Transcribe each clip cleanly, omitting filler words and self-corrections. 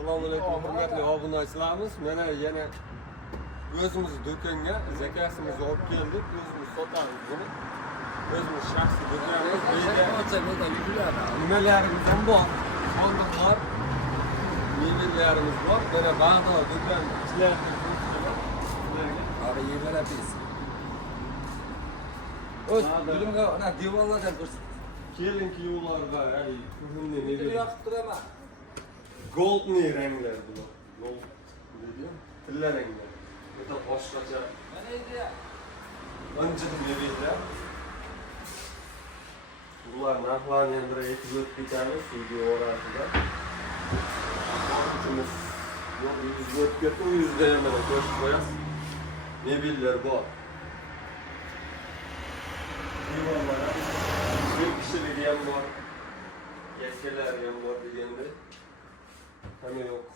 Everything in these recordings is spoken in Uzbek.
Assalomu alaykum hurmatli obunachilarimiz. Mana yana o'zimiz do'konga zakasimizni olib keldik. O'zimiz sotamiz buni. O'zimiz shaxsiy do'konimiz. Nimalarimiz ham bor. Sandiqlar, mebellarimiz bor. Mana bog'da do'kon ishlayapti. Abi yemeler biz. O'z bilimga ana devorlardan ko'rsin. Kelinki yo'llarda, ay, kuhunni Bir mebel. yoqib turaman. Goldni ranglar bular. Gold deydi. Tilla ranglar. O'ta boshqacha. Mana edi ya. Anjir mebellar. Bular narxlarni ham bir aytib o'tib ketamiz video orasida. Uchimiz yo'q, yuzga o'tib ketdi, u yuzda ham mana ko'rib qo'yasiz. Mebellar bor. Divorlar ham, bir kishiligi ham bor. Yelkalari ham bor deganday. Hamma yo'q.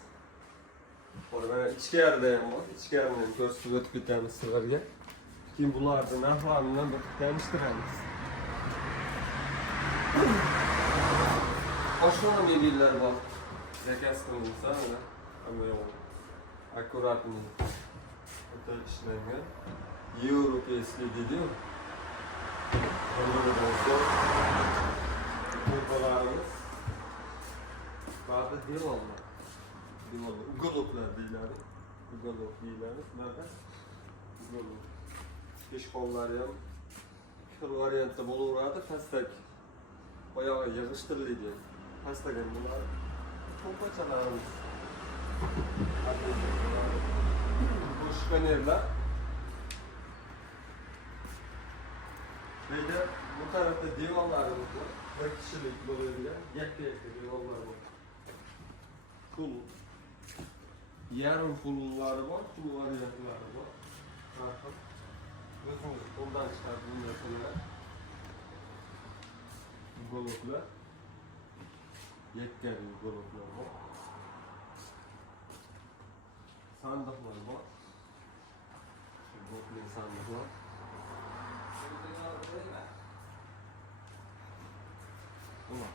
Mana ichkarida ham bor. Ichkarini ham ko'rsatib o'tib ketamiz sizlarga. Keyin bularni narxlarini bilan bir tanishtiramiz. Oshxona mebellar bor. Zakaz qilinsa, mana hamma yo'q. Akkuratni o'ta ishlangan. Европейский deydi-yu. Ko'rpalarimiz. Ba'zi devorlar. Devorlar, uголокlar deyiladi. Uголок deyiladi. Bularda uголок. Peshqonlari ham bir variantda bo'laveradi, pastak. Oyog'i yig'ishtiriladi. Pastak ham bular ko'rpachalarimiz. Bu shkanerlar. Beyde bu tarafta divanlarımız var. Bir kişilik bo'ladigan yakka divanlar var. Full. Yarım fullları var, full variantlari var. Bakın. O'zimiz qo'ldan chiqarib narsalar. Goloklar. Yakka goloklar var. Sandıklar var. Goloklar sandıklar. Ulan.